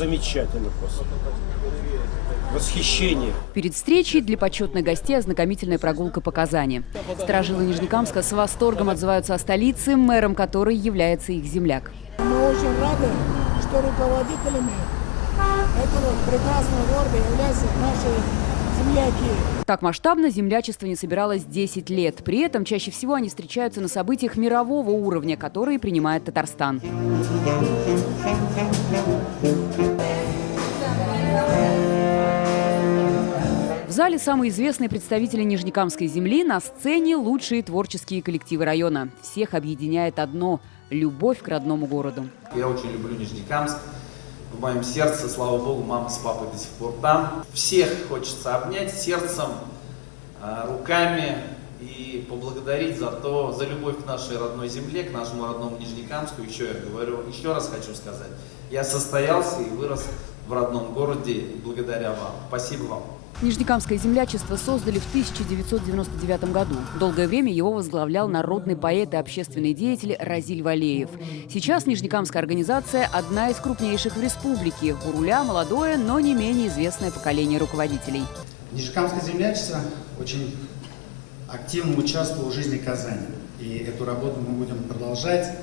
замечательно просто. Восхищение. Перед встречей для почетных гостей ознакомительная прогулка по Казани. Сторожилы Нижнекамска с восторгом отзываются о столице, мэром которой является их земляк. Мы очень рады, что руководителями этого прекрасного города являются наши земляки. Так масштабно землячество не собиралось 10 лет. При этом чаще всего они встречаются на событиях мирового уровня, которые принимает Татарстан. В зале самые известные представители Нижнекамской земли, на сцене лучшие творческие коллективы района. Всех объединяет одно – любовь к родному городу. Я очень люблю Нижнекамск. В моем сердце, слава богу, мама с папой до сих пор там. Всех хочется обнять сердцем, руками и поблагодарить за любовь к нашей родной земле, к нашему родному Нижнекамску. Еще раз хочу сказать, я состоялся и вырос в родном городе благодаря вам. Спасибо вам. Нижнекамское землячество создали в 1999 году. Долгое время его возглавлял народный поэт и общественный деятель Разиль Валеев. Сейчас Нижнекамская организация – одна из крупнейших в республике. У руля молодое, но не менее известное поколение руководителей. Нижнекамское землячество очень активно участвовало в жизни Казани. И эту работу мы будем продолжать,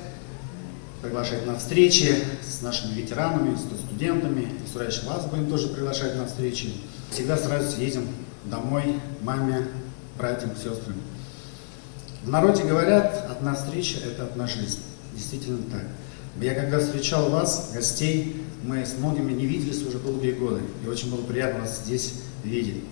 приглашать на встречи с нашими ветеранами, с студентами. И Сурайш вас будем тоже приглашать на встречи. Всегда сразу едем домой маме, братьям, сестрам. В народе говорят, одна встреча – это одна жизнь. Действительно так. Я когда встречал вас, гостей, мы с многими не виделись уже долгие годы. И очень было приятно вас здесь видеть.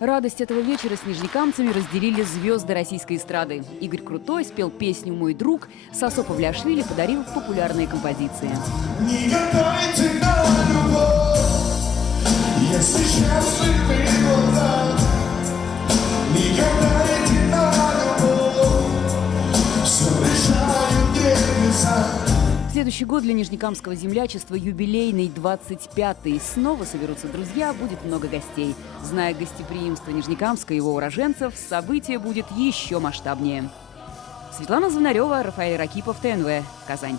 Радость этого вечера с нижнекамцами разделили звезды российской эстрады. Игорь Крутой спел песню «Мой друг», Сосо Павлиашвили подарил популярные композиции. Не гадайте на любовь, если счастливы глаза. Не гадайте на любовь, все решают небеса. Следующий год для Нижнекамского землячества юбилейный, 25-й. Снова соберутся друзья, будет много гостей. Зная гостеприимство Нижнекамска и его уроженцев, событие будет еще масштабнее. Светлана Звонарева, Рафаэль Ракипов, ТНВ, Казань.